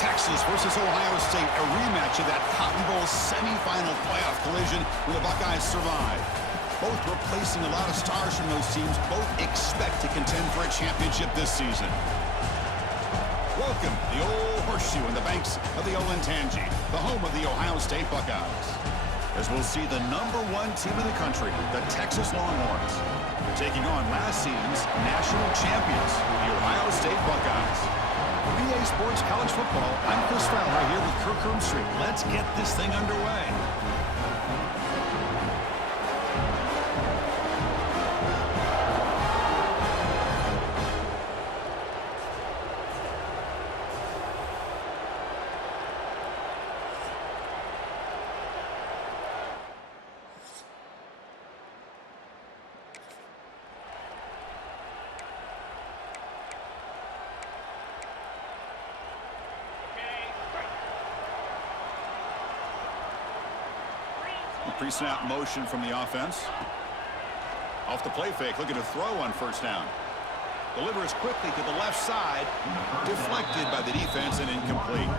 Texas versus Ohio State, a rematch of that Cotton Bowl semifinal playoff collision where the Buckeyes survived. Both replacing a lot of stars from those teams. Both expect to contend for a championship this season. Welcome, the old horseshoe on the banks of the Olentangy, the home of the Ohio State Buckeyes. As we'll see the #1 team in the country, the Texas Longhorns, taking on last season's national champions, the Ohio State Buckeyes. For EA Sports College Football, I'm Chris Fowler here with Kirk Herbstreit. Let's get this thing underway. Pre-snap motion from the offense. Off the play fake, looking to throw on first down. Delivers quickly to the left side. Deflected by the defense and incomplete.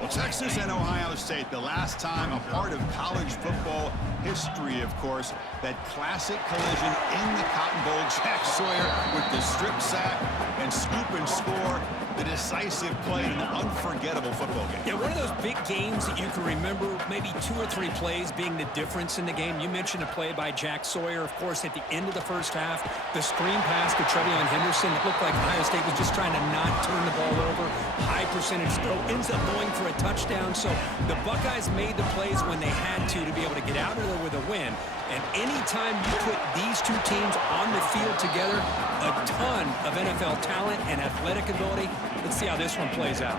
Well, Texas and Ohio State, the last time a part of college football history, of course, that classic collision in the Cotton Bowl. Jack Sawyer with the strip sack and scoop and score. The decisive play in an unforgettable football game. Yeah, one of those big games that you can remember, maybe 2 or 3 plays being the difference in the game. You mentioned a play by Jack Sawyer, of course, at the end of the first half. The screen pass to Trevion Henderson. It looked like Ohio State was just trying to not turn the ball over. High percentage throw, ends up going for a touchdown. So the Buckeyes made the plays when they had to be able to get out of there with a win. And anytime you put these two teams on the field together, a ton of NFL talent and athletic ability. Let's see how this one plays out.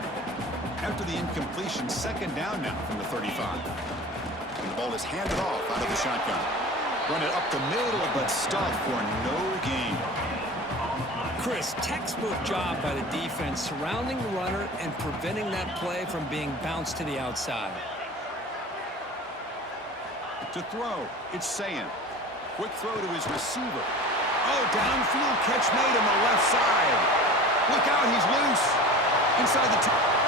After the incompletion, second down now from the 35. And the ball is handed off out of the shotgun. Run it up the middle, but stuffed for no gain. Chris, textbook job by the defense surrounding the runner and preventing that play from being bounced to the outside. To throw, it's Sayin. Quick throw to his receiver. Oh, downfield catch made on the left side. Look out, he's loose. Inside the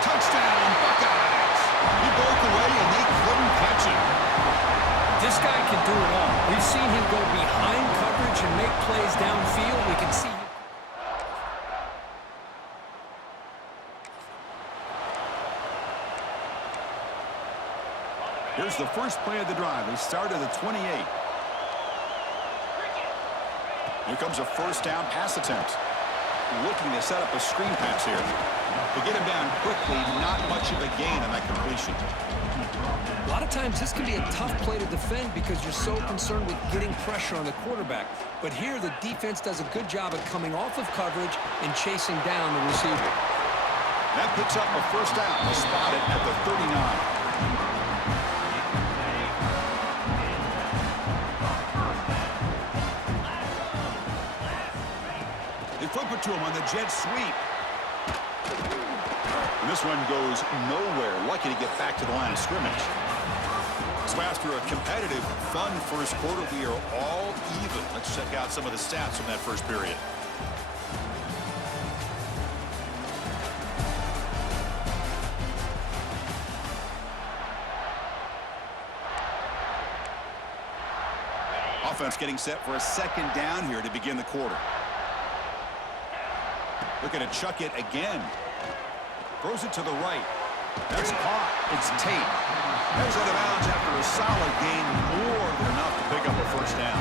touchdown, Buckeyes. He broke away and they couldn't catch him. This guy can do it all. We've seen him go behind coverage and make plays downfield. We can see. Here's the first play of the drive. They start at the 28. Here comes a first down pass attempt. Looking to set up a screen pass here. To get him down quickly, not much of a gain on that completion. A lot of times this can be a tough play to defend because you're so concerned with getting pressure on the quarterback. But here the defense does a good job of coming off of coverage and chasing down the receiver. That picks up a first down. Spotted at the 39. Flip it to him on the jet sweep. And this one goes nowhere. Lucky to get back to the line of scrimmage. So after a competitive, fun first quarter, we are all even. Let's check out some of the stats from that first period. Offense getting set for a second down here to begin the quarter. Looking to chuck it again. Throws it to the right. That's caught. It's Tate. There's out of bounds after a solid gain, more than enough to pick up a first down.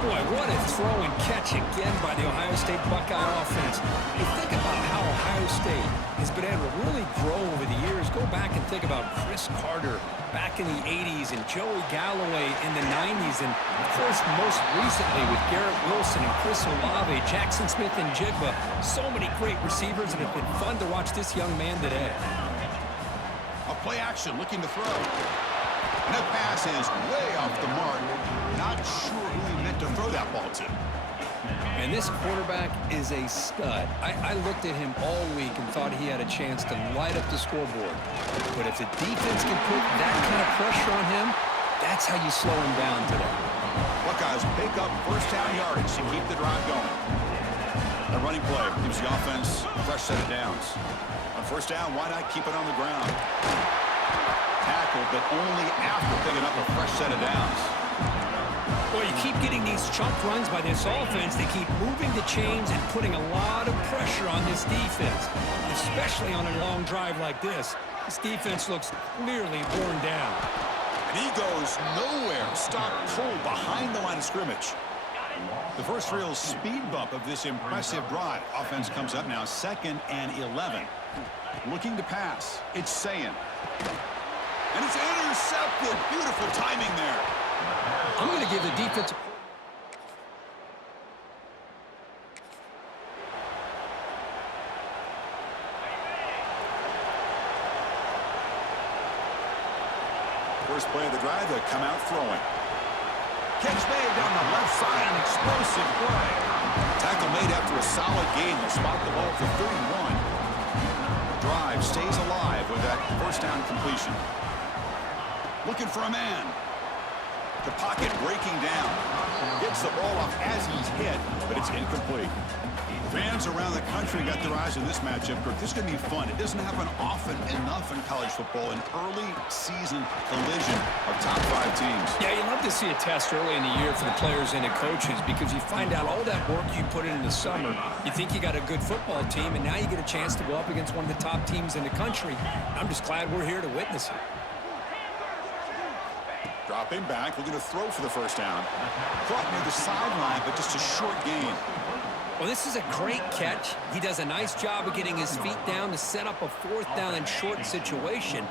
Boy, what a throw and catch again by the Ohio State Buckeye offense. You think about how Ohio State has been able to really grow over the years. Go back and think about Chris Carter back in the 80s and Joey Galloway in the 90s. And, of course, most recently with Garrett Wilson and Chris Olave, Jackson Smith and Jigba. So many great receivers, and it's been fun to watch this young man today. A play action looking to throw. And that pass is way off the mark. Not sure who he meant to throw that ball to. And this quarterback is a stud. I looked at him all week and thought he had a chance to light up the scoreboard. But if the defense can put that kind of pressure on him, that's how you slow him down today. Buckeyes pick up first down yardage to keep the drive going. A running play gives the offense a fresh set of downs. On first down, why not keep it on the ground? Tackle, but only after picking up a fresh set of downs. Well, you keep getting these chunk runs by this offense. They keep moving the chains and putting a lot of pressure on this defense, especially on a long drive like this. This defense looks clearly worn down. And he goes nowhere. Stop pull behind the line of scrimmage. The first real speed bump of this impressive drive. Offense comes up now, 2nd and 11. Looking to pass. It's Sayin. And it's intercepted. Beautiful timing there. I'm going to give the defense... First play of the drive, they come out throwing. Catch made down the left side, an explosive play. Tackle made after a solid gain. They'll spot the ball for 31. The drive stays alive with that first down completion. Looking for a man. The pocket breaking down. Gets the ball off as he's hit, but it's incomplete. Fans around the country got their eyes on this matchup. This is going to be fun. It doesn't happen often enough in college football, an early season collision of top 5 teams. Yeah, you love to see a test early in the year for the players and the coaches because you find out all that work you put in the summer. You think you got a good football team, and now you get a chance to go up against one of the top teams in the country. I'm just glad we're here to witness it. Dropping back, looking to throw for the first down. Caught near the sideline, but just a short gain. Well, this is a great catch. He does a nice job of getting his feet down to set up a 4th down and short situation.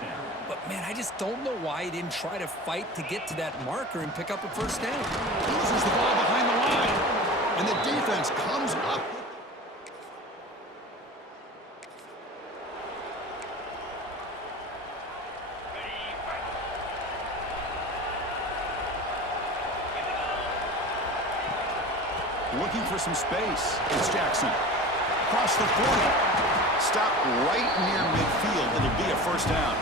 But, man, I just don't know why he didn't try to fight to get to that marker and pick up a first down. Loses the ball behind the line. And the defense comes up. Looking for some space. It's Jackson. Across the 40. Stop right near midfield. It'll be a first down.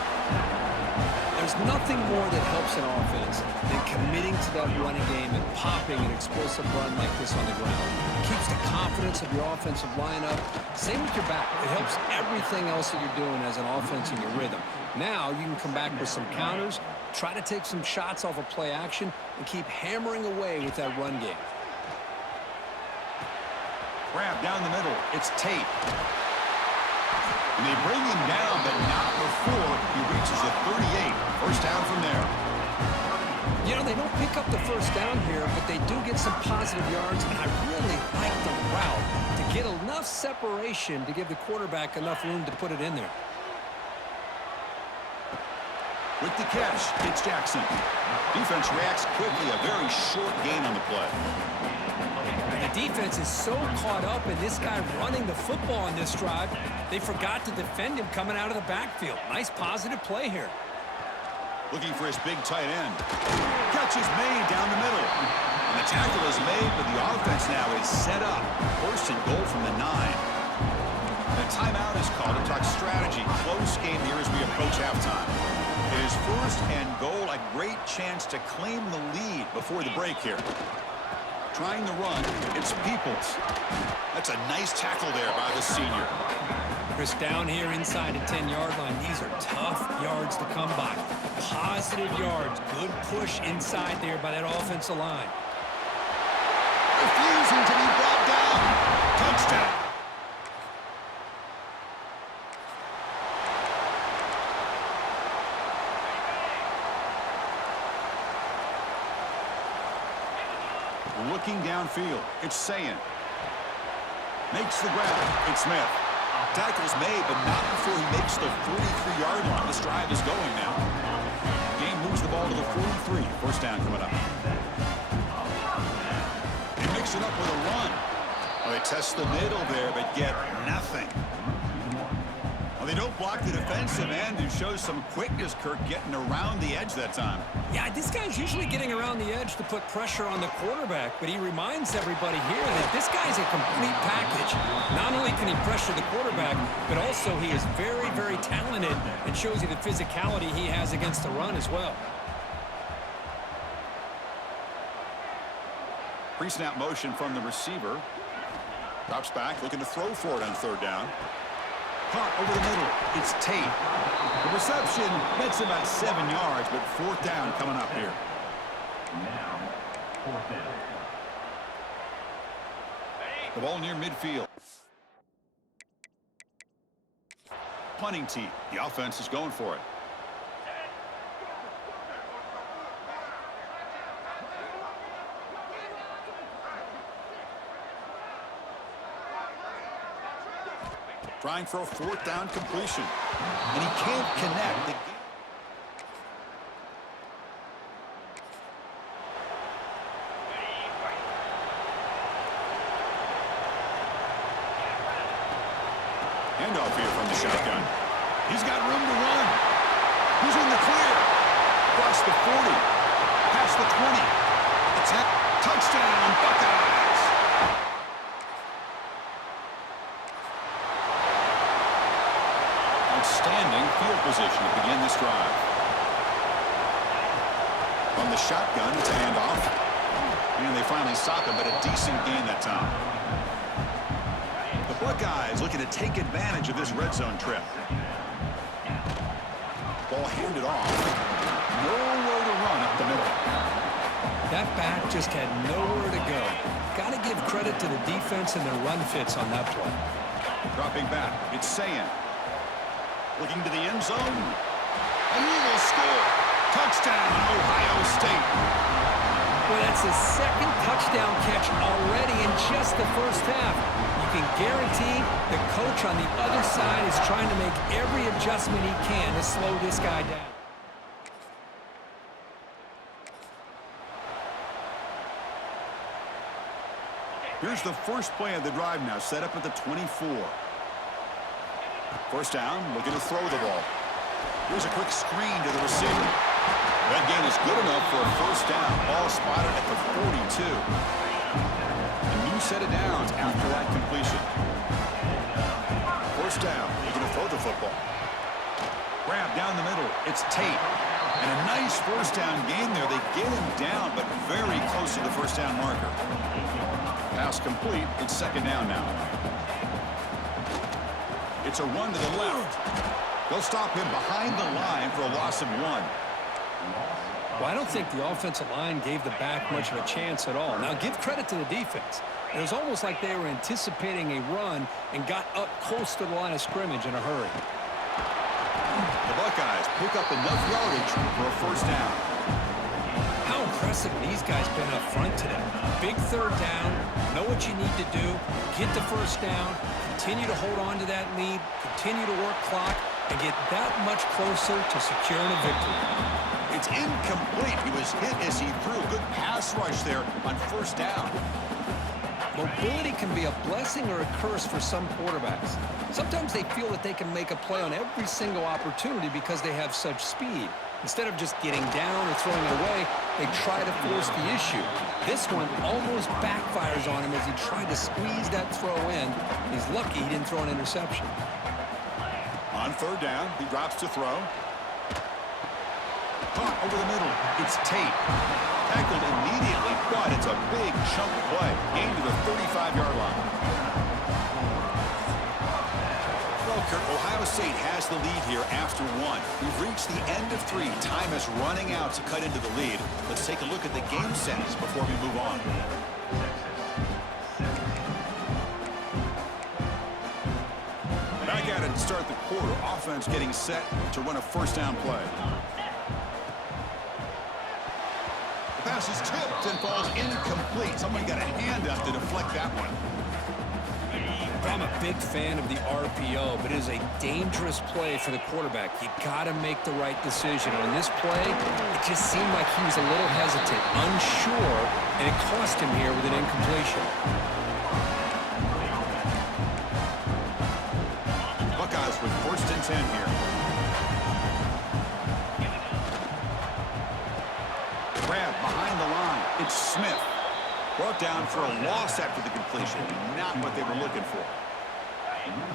There's nothing more that helps an offense than committing to that running game and popping an explosive run like this on the ground. It keeps the confidence of your offensive lineup. Same with your back. It helps everything else that you're doing as an offense in your rhythm. Now you can come back with some counters, try to take some shots off of play action, and keep hammering away with that run game. Grab down the middle. It's Tate. And they bring him down, but not before he reaches the 38. First down from there. You know, they don't pick up the first down here, but they do get some positive yards, and I really like the route to get enough separation to give the quarterback enough room to put it in there. With the catch, it's Jackson. Defense reacts quickly. A very short gain on the play. The defense is so caught up in this guy running the football on this drive, they forgot to defend him coming out of the backfield. Nice positive play here. Looking for his big tight end. Catch is made down the middle. And the tackle is made, but the offense now is set up. First and goal from the 9. The timeout is called to talk strategy. Close game here as we approach halftime. It is first and goal. A great chance to claim the lead before the break here. Trying to run, it's Peoples. That's a nice tackle there by the senior. Chris, down here inside the 10-yard line, these are tough yards to come by. Positive yards, good push inside there by that offensive line. Refusing to be brought down. Touchdown. Looking downfield, it's Sayin. Makes the grab, it's Smith. Tackle's made, but not before he makes the 43-yard line. This drive is going now. Game moves the ball to the 43. First down coming up. They mix it up with a run. Well, they test the middle there, but get nothing. Well, they don't block the defensive end, who shows some quickness, Kirk, getting around the edge that time. Yeah, this guy's usually getting around the edge to put pressure on the quarterback, but he reminds everybody here that this guy's a complete package. Not only can he pressure the quarterback, but also he is very, very talented and shows you the physicality he has against the run as well. Pre-snap motion from the receiver. Drops back, looking to throw for it on third down. Caught over the middle. It's Tate. The reception makes about 7 yards, but fourth down coming up here. Now, fourth down. The ball near midfield. Punting tee. The offense is going for it. Trying for a fourth down completion. And he can't connect. Handoff here from the shotgun. He's got room to run. He's in the clear. Across the 40. Past the 20. Attack. Touchdown, Buckeyes. Outstanding field position to begin this drive. From the shotgun, it's a handoff. And they finally stop him, but a decent gain that time. The Buckeyes looking to take advantage of this red zone trip. Ball handed off. Nowhere to run up the middle. That back just had nowhere to go. Got to give credit to the defense and their run fits on that play. Dropping back, it's Sayin. Looking to the end zone. And he will score. Touchdown, Ohio State. Well, that's his second touchdown catch already in just the first half. You can guarantee the coach on the other side is trying to make every adjustment he can to slow this guy down. Here's the first play of the drive now, set up at the 24. First down, looking to throw the ball. Here's a quick screen to the receiver. That gain is good enough for a first down. Ball spotted at the 42. A new set of downs after that completion. First down, looking to throw the football. Grab down the middle. It's Tate. And a nice first down gain there. They get him down, but very close to the first down marker. Pass complete. It's second down now. It's a run to the left. They'll stop him behind the line for a loss of 1. Well, I don't think the offensive line gave the back much of a chance at all. Now, give credit to the defense. It was almost like they were anticipating a run and got up close to the line of scrimmage in a hurry. The Buckeyes pick up enough yardage for a first down. How impressive these guys been up front today. Big third down, know what you need to do, get the first down, continue to hold on to that lead, continue to work clock, and get that much closer to securing a victory. It's incomplete. He was hit as he threw. Good pass rush there on first down. Mobility can be a blessing or a curse for some quarterbacks. Sometimes they feel that they can make a play on every single opportunity because they have such speed. Instead of just getting down or throwing it away, they try to force the issue. This one almost backfires on him as he tried to squeeze that throw in. He's lucky he didn't throw an interception. On third down, he drops to throw. Caught over the middle. It's Tate. Tackled immediately, but it's a big chunk play. Gained to the 35-yard line. Well, Kirk, Ohio State has the lead here after 1. We've reached the end of 3. Time is running out to cut into the lead. Let's take a look at the game sets before we move on. Back at it to start the quarter. Offense getting set to run a first down play. The pass is tipped and falls incomplete. Someone got a hand up to deflect that one. I'm a big fan of the RPO, but it is a dangerous play for the quarterback. You got to make the right decision. On this play, it just seemed like he was a little hesitant, unsure, and it cost him here with an incompletion. Buckeyes with first and 10 here. Grab behind the line. It's Smith. Brought down for a loss after the completion. Not what they were looking for.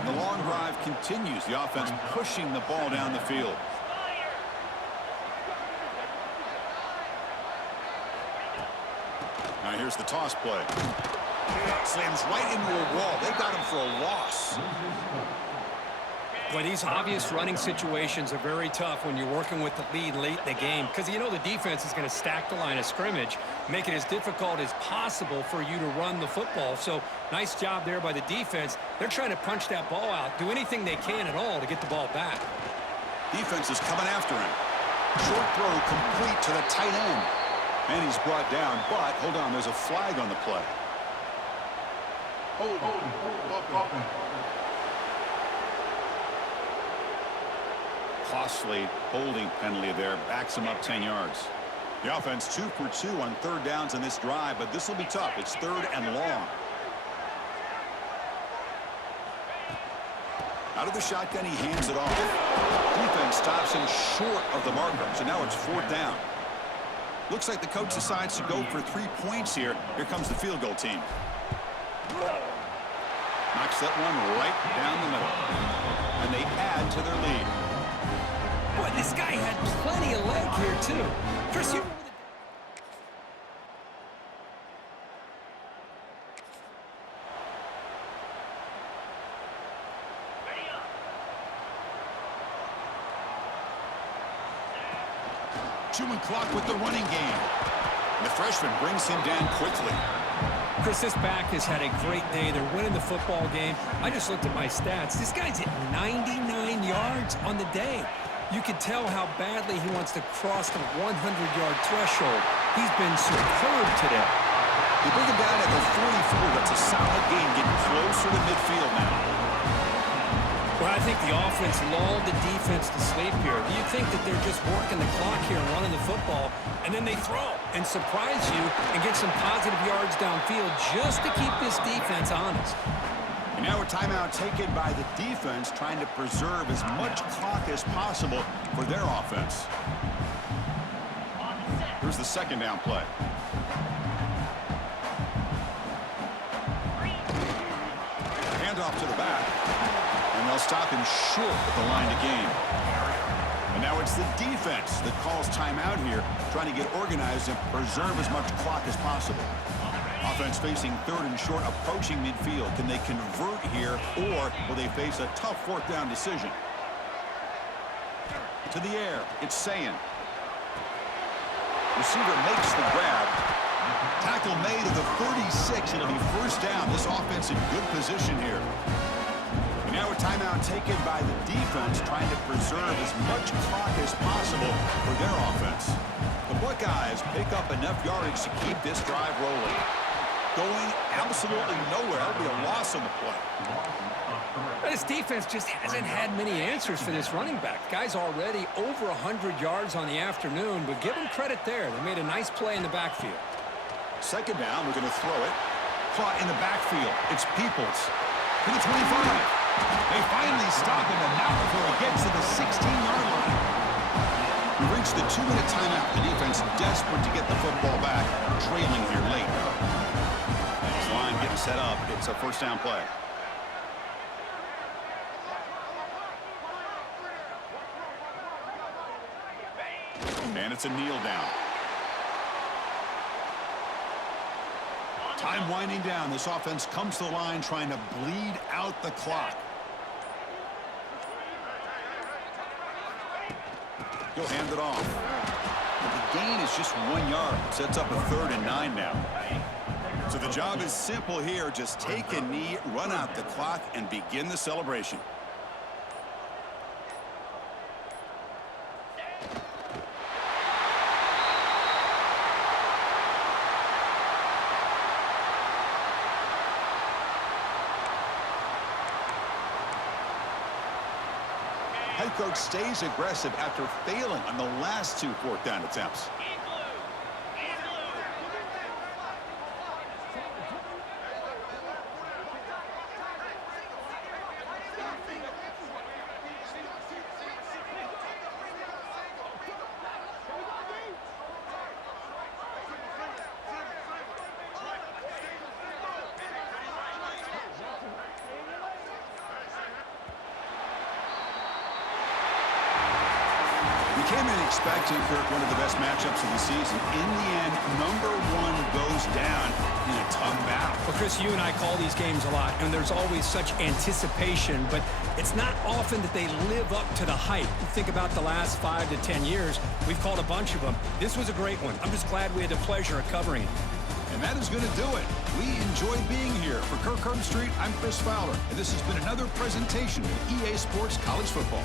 The long drive continues. The offense pushing the ball down the field. Now here's the toss play. Slams right into a wall. They got him for a loss. Boy, these obvious running situations are very tough when you're working with the lead late in the game because you know the defense is going to stack the line of scrimmage, make it as difficult as possible for you to run the football. So nice job there by the defense. They're trying to punch that ball out, do anything they can at all to get the ball back. Defense is coming after him. Short throw complete to the tight end. And he's brought down, but hold on, there's a flag on the play. Hold. Costly holding penalty there, backs him up 10 yards. The offense 2 for 2 on third downs in this drive, but this will be tough. It's third and long. Out of the shotgun, he hands it off. Defense stops him short of the marker, so now it's fourth down. Looks like the coach decides to go for 3 points here. Here comes the field goal team. Knocks that one right down the middle. And they add to their lead. Boy, this guy had plenty of leg here, too. Chris, you remember Chewing clock with the running game. And the freshman brings him down quickly. Chris, this back has had a great day. They're winning the football game. I just looked at my stats. This guy's at 99 yards on the day. You can tell how badly he wants to cross the 100-yard threshold. He's been superb today. They bring him down at the 44. That's a solid game, getting closer to midfield now. Well, I think the offense lulled the defense to sleep here. Do you think that they're just working the clock here and running the football, and then they throw and surprise you and get some positive yards downfield just to keep this defense honest? And now a timeout taken by the defense, trying to preserve as much clock as possible for their offense. Here's the second down play. Handoff to the back. And they'll stop him short at the line to gain. And now it's the defense that calls timeout here, trying to get organized and preserve as much clock as possible. Offense facing third and short, approaching midfield. Can they convert here, or will they face a tough fourth down decision? To the air, it's Sayin. Receiver makes the grab. Tackle made at the 36. It'll be first down. This offense in good position here. Now a timeout taken by the defense, trying to preserve as much clock as possible for their offense. The Buckeyes pick up enough yardage to keep this drive rolling. Going absolutely nowhere. It'll be a loss on the play. This defense just hasn't had many answers for this running back. The guy's already over 100 yards on the afternoon, but give him credit there. They made a nice play in the backfield. Second down, we're going to throw it. Caught in the backfield. It's Peoples to the 25. They finally stop him, and not before he gets to the 16-yard line. We reached the 2-minute timeout. The defense desperate to get the football back, trailing here late. This line getting set up. It's a first down play. And it's a kneel down. Time winding down. This offense comes to the line trying to bleed out the clock. He'll hand it off. But the gain is just 1 yard. Sets up a 3rd and 9 now. So the job is simple here. Just take a knee, run out the clock, and begin the celebration. Head coach stays aggressive after failing on the last 2 fourth down attempts. came in expecting, Kirk, one of the best matchups of the season. In the end, number one goes down in a tough battle. Well, Chris, you and I call these games a lot, and there's always such anticipation, but it's not often that they live up to the hype. You think about the last 5 to 10 years, we've called a bunch of them. This was a great one. I'm just glad we had the pleasure of covering it. And that is going to do it. We enjoyed being here. For Kirk Herbstreit, I'm Chris Fowler, and this has been another presentation of EA Sports College Football.